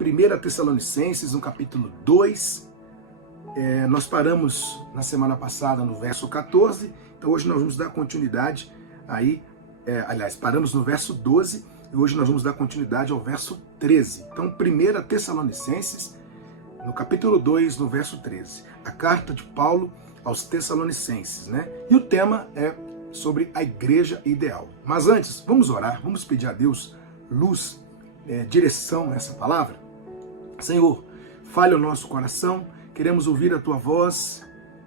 1 Tessalonicenses, no capítulo 2. Nós paramos na semana passada no verso 14, então hoje nós vamos dar continuidade aí, paramos no verso 12 e hoje nós vamos dar continuidade ao verso 13. Então, 1 Tessalonicenses, no capítulo 2, no verso 13. A carta de Paulo aos Tessalonicenses, né? E o tema é sobre a igreja ideal. Mas antes, vamos orar, vamos pedir a Deus luz, direção nessa palavra. Senhor, fale o nosso coração, queremos ouvir a Tua voz,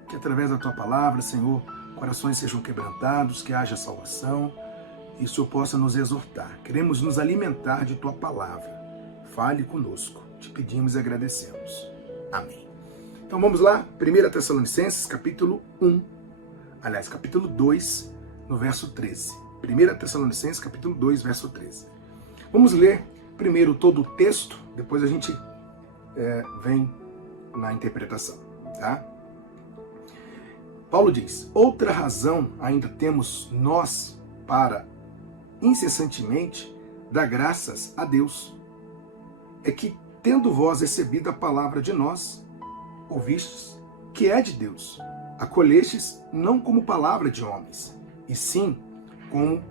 que através da Tua palavra, Senhor, corações sejam quebrantados, que haja salvação e o Senhor possa nos exortar. Queremos nos alimentar de Tua palavra. Fale conosco, te pedimos e agradecemos. Amém. Então vamos lá, 1 Tessalonicenses, capítulo 2, no verso 13. 1 Tessalonicenses, capítulo 2, verso 13. Vamos ler primeiro todo o texto, depois a gente vem na interpretação, tá? Paulo diz: outra razão ainda temos nós para incessantemente dar graças a Deus, é que, tendo vós recebido a palavra de nós, ouvistes, que é de Deus, acolhestes não como palavra de homens, e sim como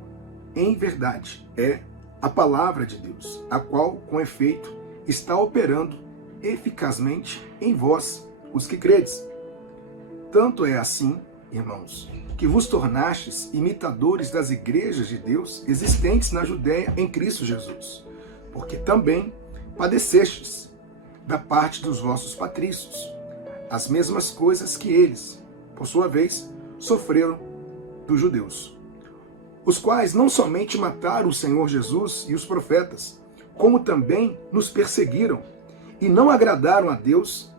em verdade é a palavra de Deus, a qual, com efeito, está operando eficazmente em vós, os que credes. Tanto é assim, irmãos, que vos tornastes imitadores das igrejas de Deus existentes na Judéia em Cristo Jesus, porque também padecestes da parte dos vossos patrícios as mesmas coisas que eles, por sua vez, sofreram dos judeus, os quais não somente mataram o Senhor Jesus e os profetas, como também nos perseguiram e não agradaram a Deus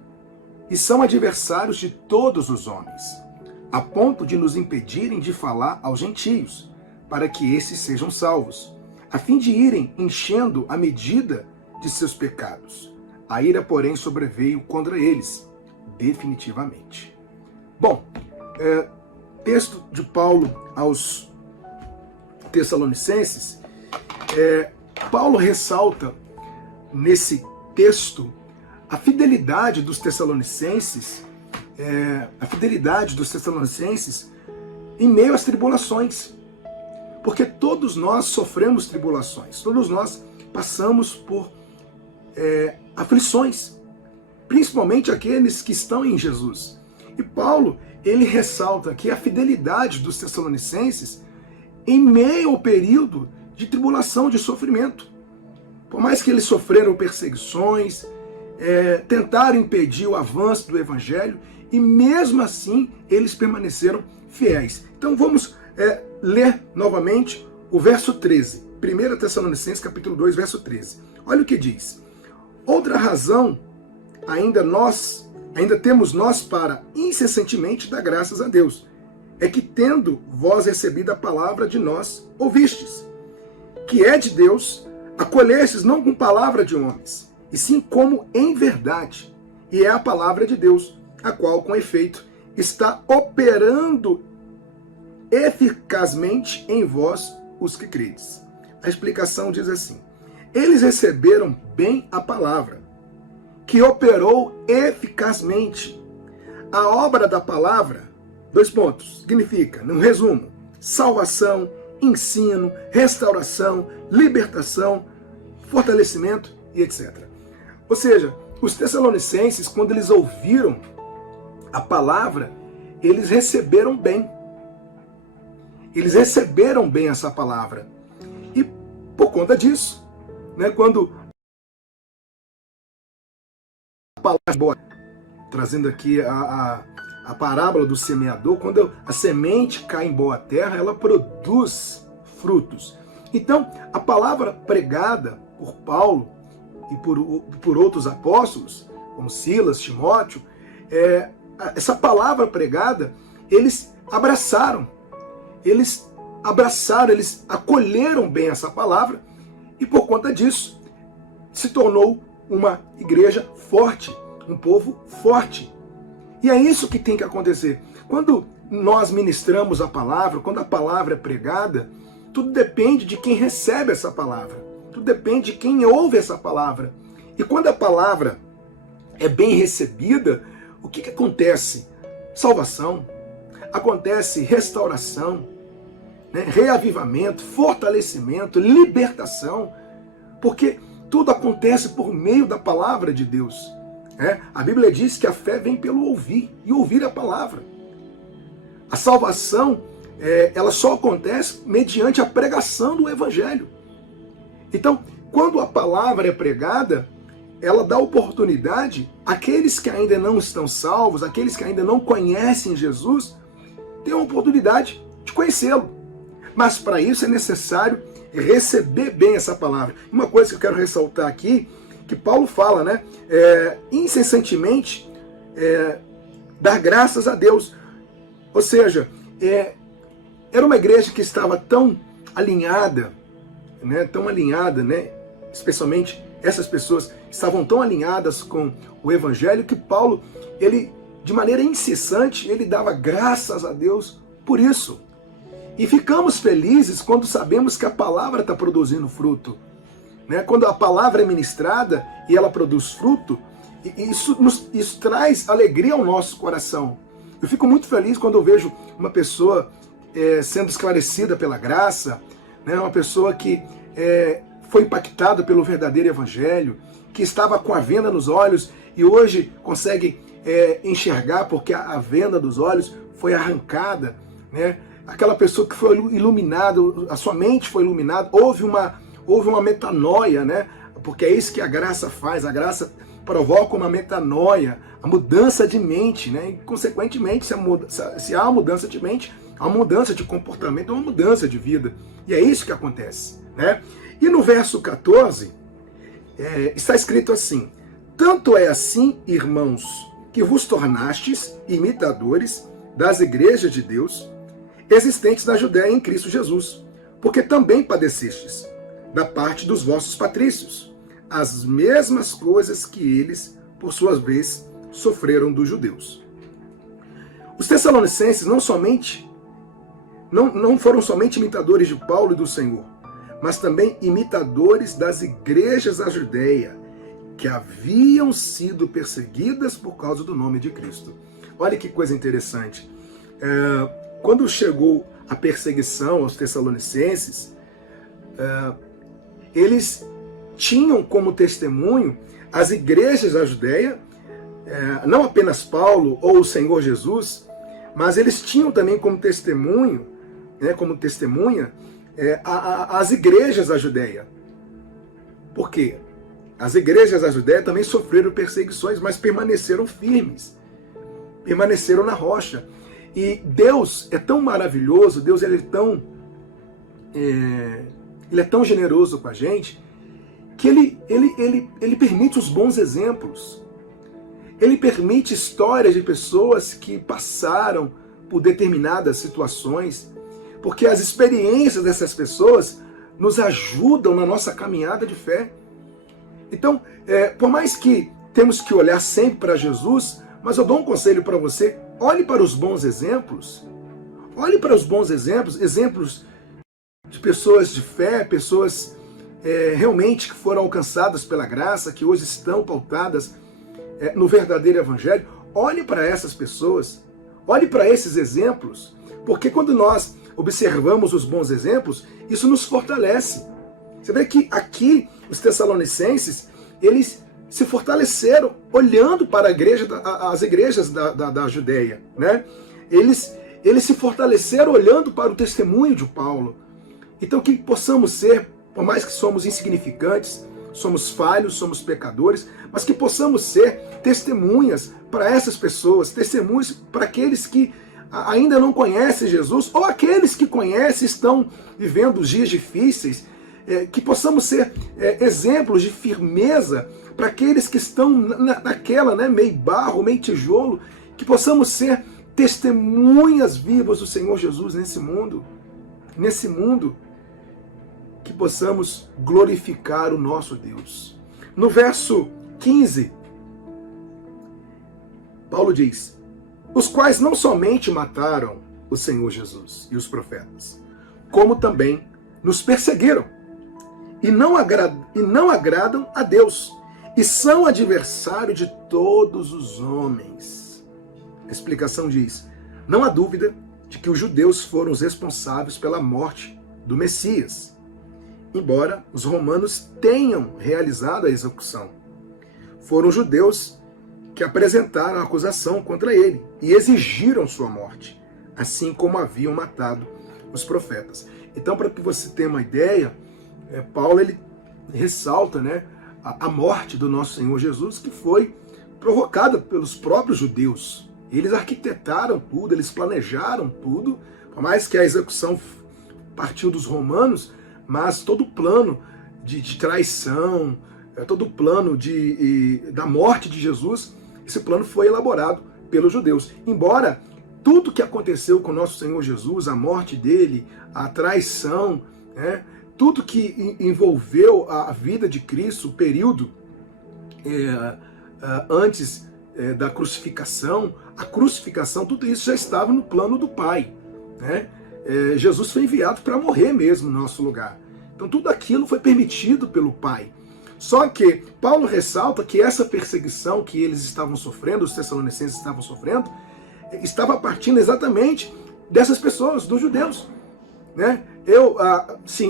e são adversários de todos os homens, a ponto de nos impedirem de falar aos gentios, para que esses sejam salvos, a fim de irem enchendo a medida de seus pecados. A ira, porém, sobreveio contra eles, definitivamente. Bom, texto de Paulo aos Tessalonicenses, Paulo ressalta nesse texto a fidelidade dos Tessalonicenses, em meio às tribulações, porque todos nós sofremos tribulações, todos nós passamos por aflições, principalmente aqueles que estão em Jesus. E Paulo, ele ressalta aqui a fidelidade dos Tessalonicenses em meio ao período de tribulação, de sofrimento. Por mais que eles sofreram perseguições, tentaram impedir o avanço do Evangelho, e mesmo assim eles permaneceram fiéis. Então vamos ler novamente o verso 13. 1 Tessalonicenses, capítulo 2, verso 13. Olha o que diz: outra razão ainda temos nós para incessantemente dar graças a Deus, é que, tendo vós recebido a palavra de nós, ouvistes, que é de Deus, acolhestes não com palavra de homens, e sim como em verdade, e é a palavra de Deus, a qual, com efeito, está operando eficazmente em vós, os que credes. A explicação diz assim: eles receberam bem a palavra, que operou eficazmente. A obra da palavra, significa, num resumo, salvação, ensino, restauração, libertação, fortalecimento e etc. Ou seja, os Tessalonicenses, quando eles ouviram a palavra, eles receberam bem. Eles receberam bem essa palavra. E por conta disso, quando a palavra boa, trazendo aqui a parábola do semeador, quando a semente cai em boa terra, ela produz frutos. Então, a palavra pregada por Paulo e por outros apóstolos, como Silas, Timóteo, essa palavra pregada, eles abraçaram, eles acolheram bem essa palavra, e por conta disso, se tornou uma igreja forte, um povo forte. E é isso que tem que acontecer. Quando nós ministramos a palavra, quando a palavra é pregada, tudo depende de quem recebe essa palavra. Tudo depende de quem ouve essa palavra. E quando a palavra é bem recebida, o que acontece? Salvação, acontece restauração, né? Reavivamento, fortalecimento, libertação, porque tudo acontece por meio da palavra de Deus. A Bíblia diz que a fé vem pelo ouvir, e ouvir a palavra. A salvação, ela só acontece mediante a pregação do Evangelho. Então, quando a palavra é pregada, ela dá oportunidade àqueles que ainda não estão salvos, àqueles que ainda não conhecem Jesus, ter a oportunidade de conhecê-lo. Mas para isso é necessário receber bem essa palavra. Uma coisa que eu quero ressaltar aqui, que Paulo fala, né? Incessantemente, dar graças a Deus. Ou seja, era uma igreja que estava tão alinhada, né? Especialmente essas pessoas estavam tão alinhadas com o Evangelho que Paulo, ele, de maneira incessante, ele dava graças a Deus por isso. E ficamos felizes quando sabemos que a palavra está produzindo fruto. Né? Quando a palavra é ministrada e ela produz fruto, isso traz alegria ao nosso coração. Eu fico muito feliz quando eu vejo uma pessoa sendo esclarecida pela graça, né? Uma pessoa que foi impactada pelo verdadeiro Evangelho, que estava com a venda nos olhos e hoje consegue enxergar porque a venda dos olhos foi arrancada, né? Aquela pessoa que foi iluminada, a sua mente foi iluminada, houve uma metanoia, né? Porque é isso que a graça faz, a graça provoca uma metanoia, a mudança de mente, né? E, consequentemente, se há uma mudança de mente, há uma mudança de comportamento, uma mudança de vida. E é isso que acontece, né? E no verso 14, está escrito assim: tanto é assim, irmãos, que vos tornastes imitadores das igrejas de Deus, existentes na Judéia em Cristo Jesus, porque também padecestes, da parte dos vossos patrícios, as mesmas coisas que eles, por sua vez, sofreram dos judeus. Os tessalonicenses não foram somente imitadores de Paulo e do Senhor, mas também imitadores das igrejas da Judéia, que haviam sido perseguidas por causa do nome de Cristo. Olha que coisa interessante. Quando chegou a perseguição aos tessalonicenses, eles tinham como testemunho as igrejas da Judéia, não apenas Paulo ou o Senhor Jesus, mas eles tinham também como testemunho, como testemunha, as igrejas da Judéia. Por quê? As igrejas da Judéia também sofreram perseguições, mas permaneceram firmes, permaneceram na rocha. E Deus é tão maravilhoso, Deus ele é tão generoso com a gente, que ele permite os bons exemplos. Ele permite histórias de pessoas que passaram por determinadas situações, porque as experiências dessas pessoas nos ajudam na nossa caminhada de fé. Então, por mais que temos que olhar sempre para Jesus, mas eu dou um conselho para você: olhe para os bons exemplos. Olhe para os bons exemplos, exemplos de pessoas de fé, pessoas realmente que foram alcançadas pela graça, que hoje estão pautadas no verdadeiro Evangelho. Olhe para essas pessoas, olhe para esses exemplos, porque quando nós observamos os bons exemplos, isso nos fortalece. Você vê que aqui os tessalonicenses, eles se fortaleceram olhando para as igrejas da Judéia, né? Eles se fortaleceram olhando para o testemunho de Paulo. Então que possamos ser, por mais que somos insignificantes, somos falhos, somos pecadores, mas que possamos ser testemunhas para essas pessoas, testemunhas para aqueles que ainda não conhecem Jesus, ou aqueles que conhecem estão vivendo os dias difíceis, que possamos ser exemplos de firmeza para aqueles que estão naquela, né, meio barro, meio tijolo, que possamos ser testemunhas vivas do Senhor Jesus nesse mundo, que possamos glorificar o nosso Deus. No verso 15, Paulo diz: os quais não somente mataram o Senhor Jesus e os profetas, como também nos perseguiram, e não agradam a Deus, e são adversário de todos os homens. A explicação diz: não há dúvida de que os judeus foram os responsáveis pela morte do Messias, embora os romanos tenham realizado a execução. Foram os judeus que apresentaram a acusação contra ele e exigiram sua morte, assim como haviam matado os profetas. Então, para que você tenha uma ideia, Paulo ele ressalta, né, a morte do nosso Senhor Jesus, que foi provocada pelos próprios judeus. Eles arquitetaram tudo, eles planejaram tudo, por mais que a execução partiu dos romanos, mas todo o plano de traição, todo o plano da morte de Jesus, esse plano foi elaborado pelos judeus. Embora tudo que aconteceu com o nosso Senhor Jesus, a morte dele, a traição, né, tudo que envolveu a vida de Cristo, o período antes da crucificação, a crucificação, tudo isso já estava no plano do Pai, né? Jesus foi enviado para morrer mesmo no nosso lugar. Então tudo aquilo foi permitido pelo Pai. Só que Paulo ressalta que essa perseguição que eles estavam sofrendo, os tessalonicenses estavam sofrendo, estava partindo exatamente dessas pessoas, dos judeus, né?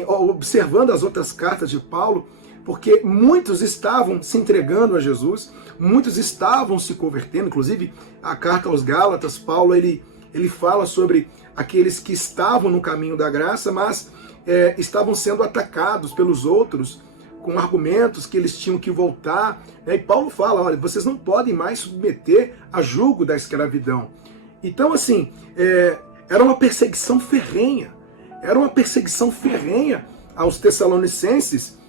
Observando as outras cartas de Paulo, porque muitos estavam se entregando a Jesus, muitos estavam se convertendo, inclusive a carta aos Gálatas, Paulo ele fala sobre aqueles que estavam no caminho da graça, mas estavam sendo atacados pelos outros, com argumentos que eles tinham que voltar, né? E Paulo fala, olha, vocês não podem mais submeter a jugo da escravidão. Então, assim, era uma perseguição ferrenha, aos tessalonicenses,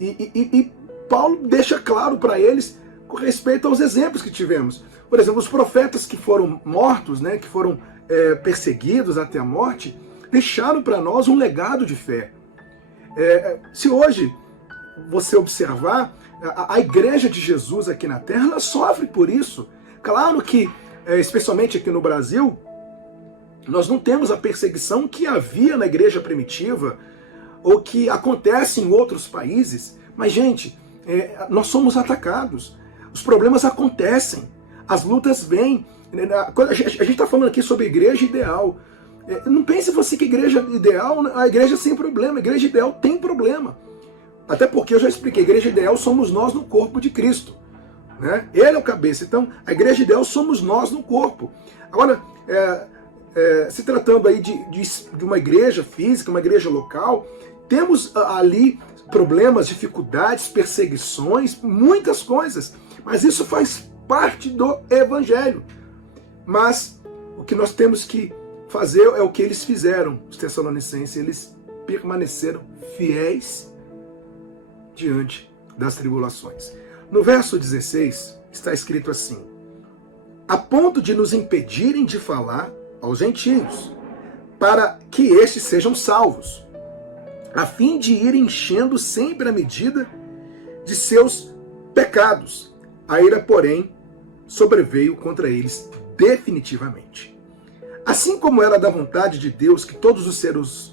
e Paulo deixa claro para eles com respeito aos exemplos que tivemos. Por exemplo, os profetas que foram mortos, né, que foram perseguidos até a morte, deixaram para nós um legado de fé. Se hoje você observar, a igreja de Jesus aqui na Terra, ela sofre por isso. Claro que, especialmente aqui no Brasil, nós não temos a perseguição que havia na igreja primitiva, ou que acontece em outros países. Mas, gente, nós somos atacados. Os problemas acontecem. As lutas vêm. A gente está falando aqui sobre igreja ideal. Não pense você que igreja ideal, a igreja sem problema. A igreja ideal tem problema. Até porque eu já expliquei, a igreja ideal somos nós no corpo de Cristo, né? Ele é o cabeça. Então, a igreja ideal somos nós no corpo. Agora, se tratando aí de uma igreja física, uma igreja local, temos ali problemas, dificuldades, perseguições, muitas coisas. Mas isso faz parte do Evangelho. Mas o que nós temos que fazer é o que eles fizeram, os tessalonicenses. Eles permaneceram fiéis diante das tribulações. No verso 16 está escrito assim: a ponto de nos impedirem de falar aos gentios, para que estes sejam salvos, a fim de ir enchendo sempre a medida de seus pecados. A ira, porém, sobreveio contra eles definitivamente. Assim como era da vontade de Deus que todos os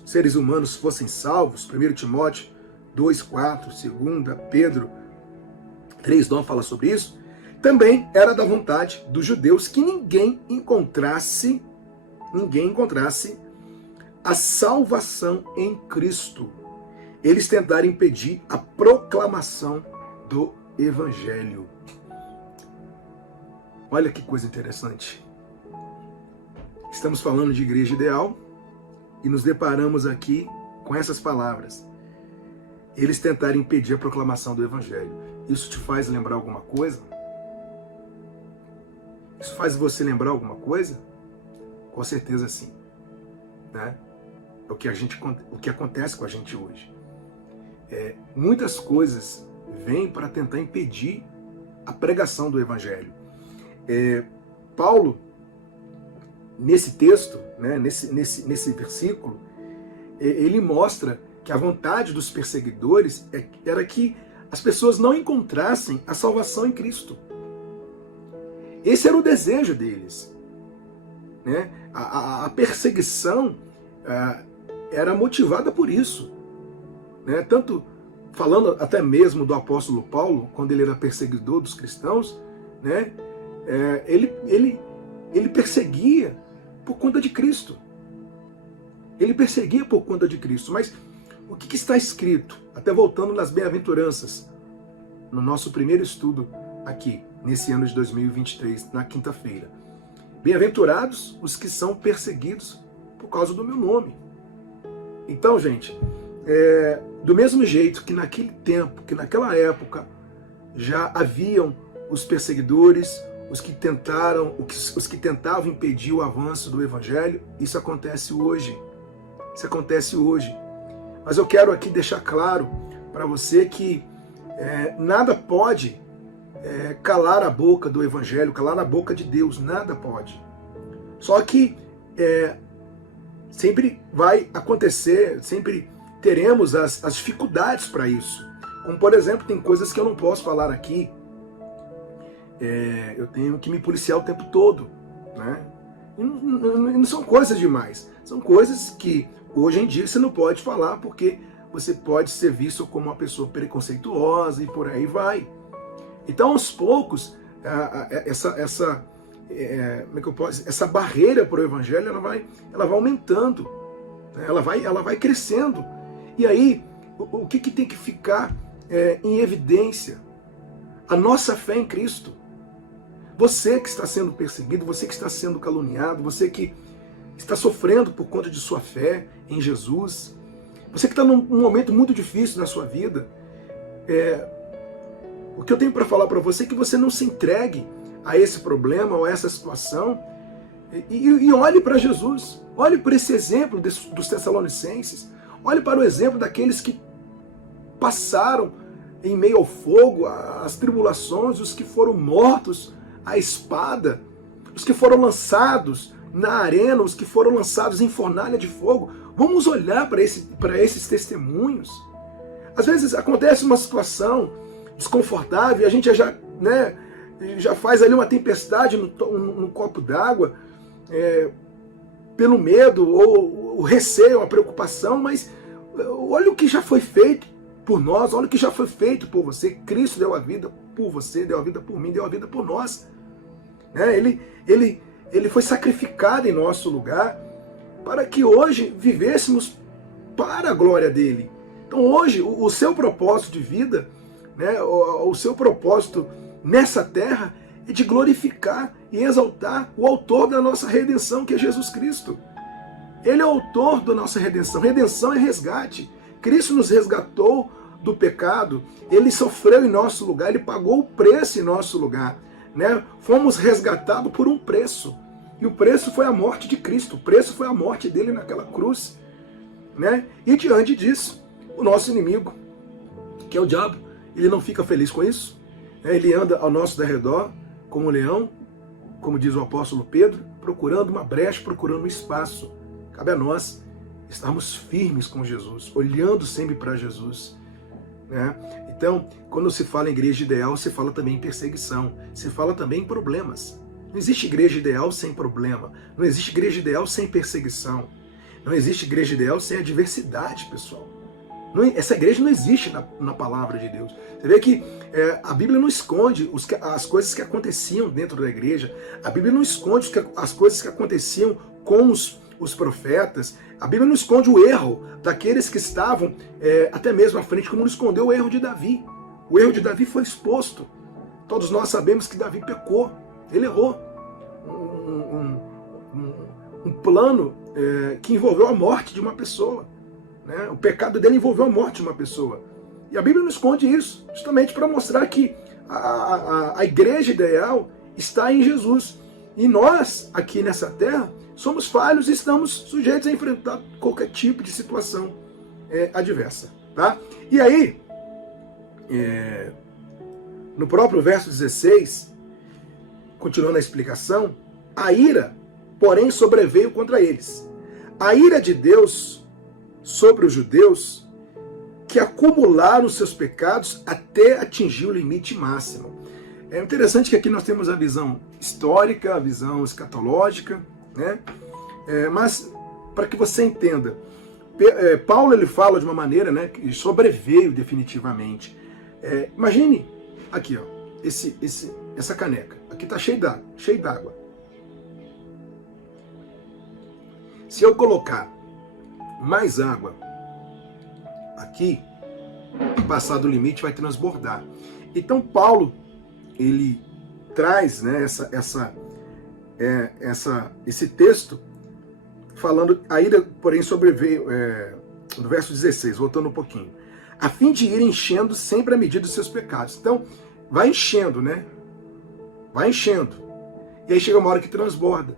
seres humanos fossem salvos, 1 Timóteo 2,4, 2 Pedro 3,9 fala sobre isso, também era da vontade dos judeus que ninguém encontrasse a salvação em Cristo. Eles tentaram impedir a proclamação do Evangelho. Olha que coisa interessante. Estamos falando de igreja ideal e nos deparamos aqui com essas palavras. Eles tentaram impedir a proclamação do Evangelho. Isso te faz lembrar alguma coisa? Isso faz você lembrar alguma coisa? Com certeza sim, né? É o que acontece com a gente hoje. Muitas coisas vêm para tentar impedir a pregação do Evangelho. Paulo, nesse texto, né, nesse versículo, ele mostra que a vontade dos perseguidores era que as pessoas não encontrassem a salvação em Cristo. Esse era o desejo deles, né? A perseguição era motivada por isso, né? Tanto falando até mesmo do apóstolo Paulo, quando ele era perseguidor dos cristãos, né? Ele perseguia por conta de Cristo. Ele perseguia por conta de Cristo. Mas o que está escrito? Até voltando nas bem-aventuranças, no nosso primeiro estudo aqui, nesse ano de 2023, na quinta-feira. Bem-aventurados os que são perseguidos por causa do meu nome. Então, gente, do mesmo jeito que naquele tempo, que naquela época, já haviam os perseguidores, os que tentavam impedir o avanço do Evangelho, isso acontece hoje. Isso acontece hoje. Mas eu quero aqui deixar claro para você que nada pode calar a boca do Evangelho, calar a boca de Deus, nada pode. Só que sempre vai acontecer, sempre teremos as dificuldades para isso. Como, por exemplo, tem coisas que eu não posso falar aqui. Eu tenho que me policiar o tempo todo, né? E não são coisas demais. São coisas que hoje em dia você não pode falar porque você pode ser visto como uma pessoa preconceituosa e por aí vai. Então, aos poucos, essa barreira para o Evangelho ela vai aumentando, né? ela vai crescendo. E aí, o que tem que ficar em evidência? A nossa fé em Cristo. Você que está sendo perseguido, você que está sendo caluniado, você que está sofrendo por conta de sua fé em Jesus, você que está num momento muito difícil na sua vida, o que eu tenho para falar para você é que você não se entregue a esse problema ou a essa situação e olhe para Jesus, olhe para esse exemplo dos Tessalonicenses, olhe para o exemplo daqueles que passaram em meio ao fogo, às tribulações, os que foram mortos à espada, os que foram lançados na arena, os que foram lançados em fornalha de fogo. Vamos olhar para esses testemunhos. Às vezes acontece uma situação desconfortável e a gente já faz ali uma tempestade no copo d'água, pelo medo ou o receio, a preocupação, mas olha o que já foi feito por nós, olha o que já foi feito por você. Cristo deu a vida por você, deu a vida por mim, deu a vida por nós. Ele foi sacrificado em nosso lugar para que hoje vivêssemos para a glória dele. Então hoje o seu propósito de vida, né, o seu propósito nessa terra é de glorificar e exaltar o autor da nossa redenção, que é Jesus Cristo. Ele é o autor da nossa redenção. Redenção é resgate. Cristo nos resgatou do pecado, ele sofreu em nosso lugar, ele pagou o preço em nosso lugar, né? Fomos resgatados por um preço, e o preço foi a morte de Cristo, o preço foi a morte dele naquela cruz, né? E diante disso, o nosso inimigo, que é o diabo, ele não fica feliz com isso, né? Ele anda ao nosso derredor como um leão, como diz o apóstolo Pedro, procurando uma brecha, procurando um espaço. Cabe a nós estarmos firmes com Jesus, olhando sempre para Jesus, né? Então, quando se fala em igreja ideal, se fala também em perseguição, se fala também em problemas. Não existe igreja ideal sem problema, não existe igreja ideal sem perseguição, não existe igreja ideal sem adversidade, pessoal. Essa igreja não existe na palavra de Deus. Você vê que a Bíblia não esconde as coisas que aconteciam dentro da igreja, a Bíblia não esconde as coisas que aconteciam com os profetas, a Bíblia não esconde o erro daqueles que estavam até mesmo à frente, como não escondeu o erro de Davi. O erro de Davi foi exposto. Todos nós sabemos que Davi pecou, ele errou. Um plano que envolveu a morte de uma pessoa. Né? O pecado dele envolveu a morte de uma pessoa. E a Bíblia não esconde isso, justamente para mostrar que a igreja ideal está em Jesus. E nós, aqui nessa terra, somos falhos e estamos sujeitos a enfrentar qualquer tipo de situação adversa. Tá? E aí, no próprio verso 16, continuando a explicação, a ira, porém, sobreveio contra eles. A ira de Deus sobre os judeus que acumularam seus pecados até atingir o limite máximo. É interessante que aqui nós temos a visão histórica, a visão escatológica, né? Mas para que você entenda, Paulo ele fala de uma maneira, né, que sobreveio definitivamente. Imagine aqui, ó, essa caneca. Aqui está cheio d'água. Se eu colocar mais água aqui, passar do limite vai transbordar. Então Paulo ele traz, né, esse texto falando, a ira, porém, sobreveio, no verso 16, voltando um pouquinho, a fim de ir enchendo sempre a medida dos seus pecados. Então, vai enchendo, né? Vai enchendo. E aí chega uma hora que transborda.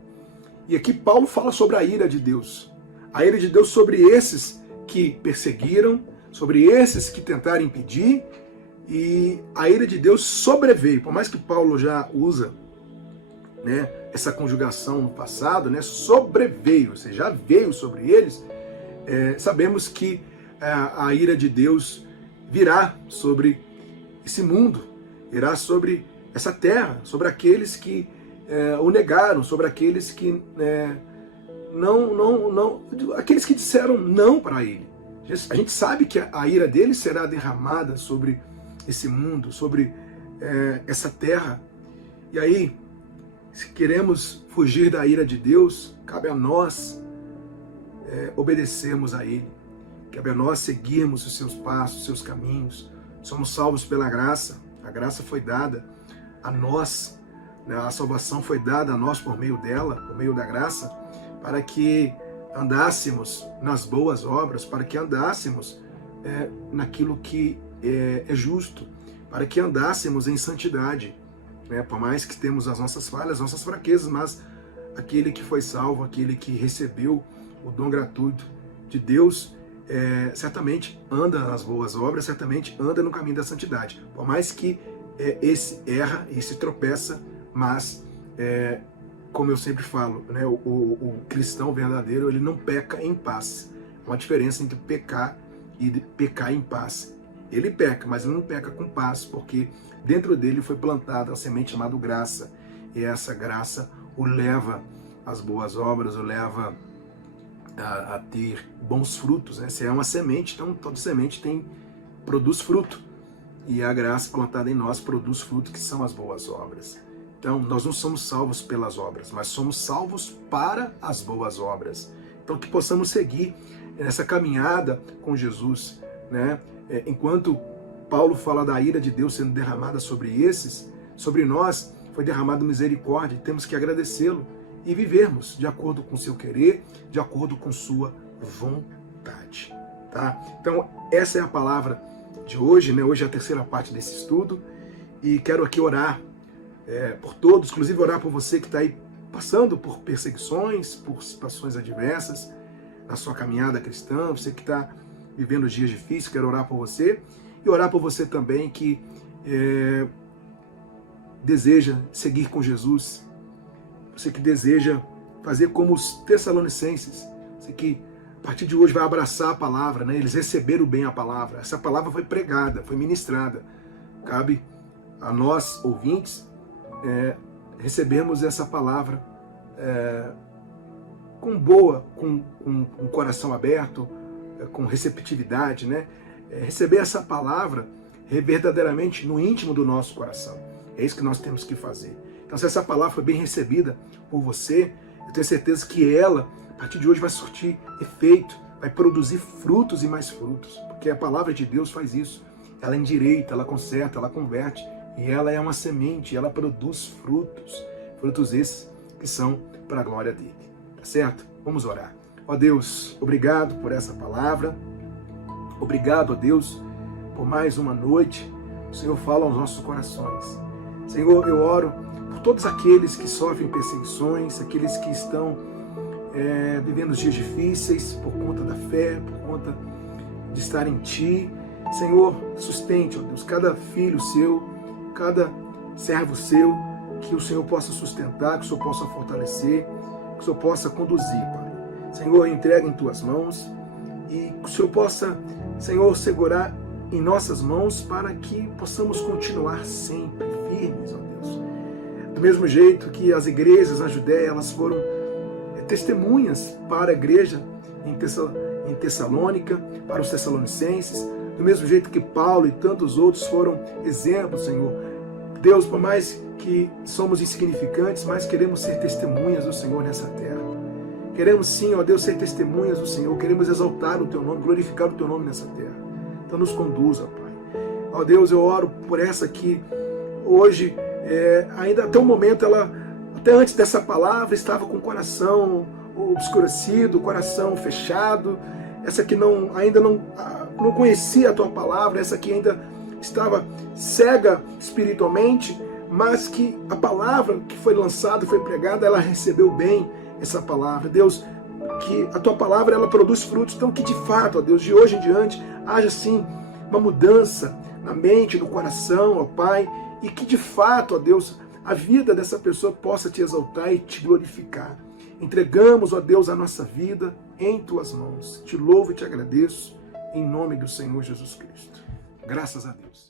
E aqui Paulo fala sobre a ira de Deus. A ira de Deus sobre esses que perseguiram, sobre esses que tentaram impedir, e a ira de Deus sobreveio. Por mais que Paulo já usa, né, essa conjugação no passado, né, sobreveio, ou seja, já veio sobre eles, sabemos que a ira de Deus virá sobre esse mundo, virá sobre essa terra, sobre aqueles que o negaram, sobre aqueles que aqueles que disseram não para ele. A gente sabe que a ira dele será derramada sobre esse mundo, sobre essa terra. E aí, se queremos fugir da ira de Deus, cabe a nós obedecermos a Ele. Cabe a nós seguirmos os seus passos, os seus caminhos. Somos salvos pela graça. A graça foi dada a nós, né? A salvação foi dada a nós por meio dela, por meio da graça, para que andássemos nas boas obras, para que andássemos naquilo que é justo, para que andássemos em santidade. Por mais que temos as nossas falhas, as nossas fraquezas, mas aquele que foi salvo, aquele que recebeu o dom gratuito de Deus, certamente anda nas boas obras, certamente anda no caminho da santidade. Por mais que esse erra, esse tropeça, mas, como eu sempre falo, né, o cristão verdadeiro, ele não peca em paz. Há uma diferença entre pecar e pecar em paz. Ele peca, mas ele não peca com paz, porque dentro dele foi plantada a semente chamada graça. E essa graça o leva às boas obras, o leva a ter bons frutos. Né? Se é uma semente, então toda semente produz fruto. E a graça plantada em nós produz fruto, que são as boas obras. Então, nós não somos salvos pelas obras, mas somos salvos para as boas obras. Então, que possamos seguir nessa caminhada com Jesus, né? Enquanto Paulo fala da ira de Deus sendo derramada sobre esses, sobre nós foi derramada misericórdia, e temos que agradecê-lo e vivermos de acordo com o seu querer, de acordo com sua vontade. Tá? Então, essa é a palavra de hoje, né? Hoje é a terceira parte desse estudo, e quero aqui orar por todos, inclusive orar por você que está aí passando por perseguições, por situações adversas na sua caminhada cristã, você que está vivendo dias difíceis, quero orar por você, e orar por você também que deseja seguir com Jesus, você que deseja fazer como os Tessalonicenses, você que a partir de hoje vai abraçar a palavra, né? Eles receberam bem a palavra, essa palavra foi pregada, foi ministrada, cabe a nós, ouvintes, recebermos essa palavra com um coração aberto, com receptividade, né? Receber essa palavra verdadeiramente no íntimo do nosso coração. É isso que nós temos que fazer. Então, se essa palavra foi bem recebida por você, eu tenho certeza que ela, a partir de hoje, vai surtir efeito, vai produzir frutos e mais frutos, porque a palavra de Deus faz isso. Ela endireita, ela conserta, ela converte, e ela é uma semente, ela produz frutos, frutos esses que são para a glória dele. Tá certo? Vamos orar. Ó Deus, obrigado por essa palavra. Obrigado, ó Deus, por mais uma noite. O Senhor fala aos nossos corações. Senhor, eu oro por todos aqueles que sofrem perseguições, aqueles que estão vivendo dias difíceis por conta da fé, por conta de estar em Ti. Senhor, sustente, ó Deus, cada filho seu, cada servo seu, que o Senhor possa sustentar, que o Senhor possa fortalecer, que o Senhor possa conduzir, Pai. Senhor, entrega em Tuas mãos e que o Senhor possa, Senhor, segurar em nossas mãos para que possamos continuar sempre firmes, ó Deus. Do mesmo jeito que as igrejas na Judéia, elas foram testemunhas para a igreja em em Tessalônica, para os tessalonicenses, do mesmo jeito que Paulo e tantos outros foram exemplos, Senhor. Deus, por mais que somos insignificantes, mas queremos ser testemunhas do Senhor nessa terra. Queremos sim, ó Deus, ser testemunhas do Senhor, queremos exaltar o Teu nome, glorificar o Teu nome nessa terra. Então nos conduza, Pai. Ó Deus, eu oro por essa que hoje, ainda até o momento, ela, até antes dessa palavra, estava com o coração obscurecido, o coração fechado, essa que ainda não conhecia a Tua palavra, essa que ainda estava cega espiritualmente, mas que a palavra que foi lançada, foi pregada, ela recebeu bem essa palavra. Deus, que a Tua palavra ela produz frutos, então que de fato, ó Deus, de hoje em diante, haja sim uma mudança na mente, no coração, ó Pai, e que de fato, ó Deus, a vida dessa pessoa possa Te exaltar e Te glorificar. Entregamos, ó Deus, a nossa vida em Tuas mãos. Te louvo e Te agradeço, em nome do Senhor Jesus Cristo. Graças a Deus.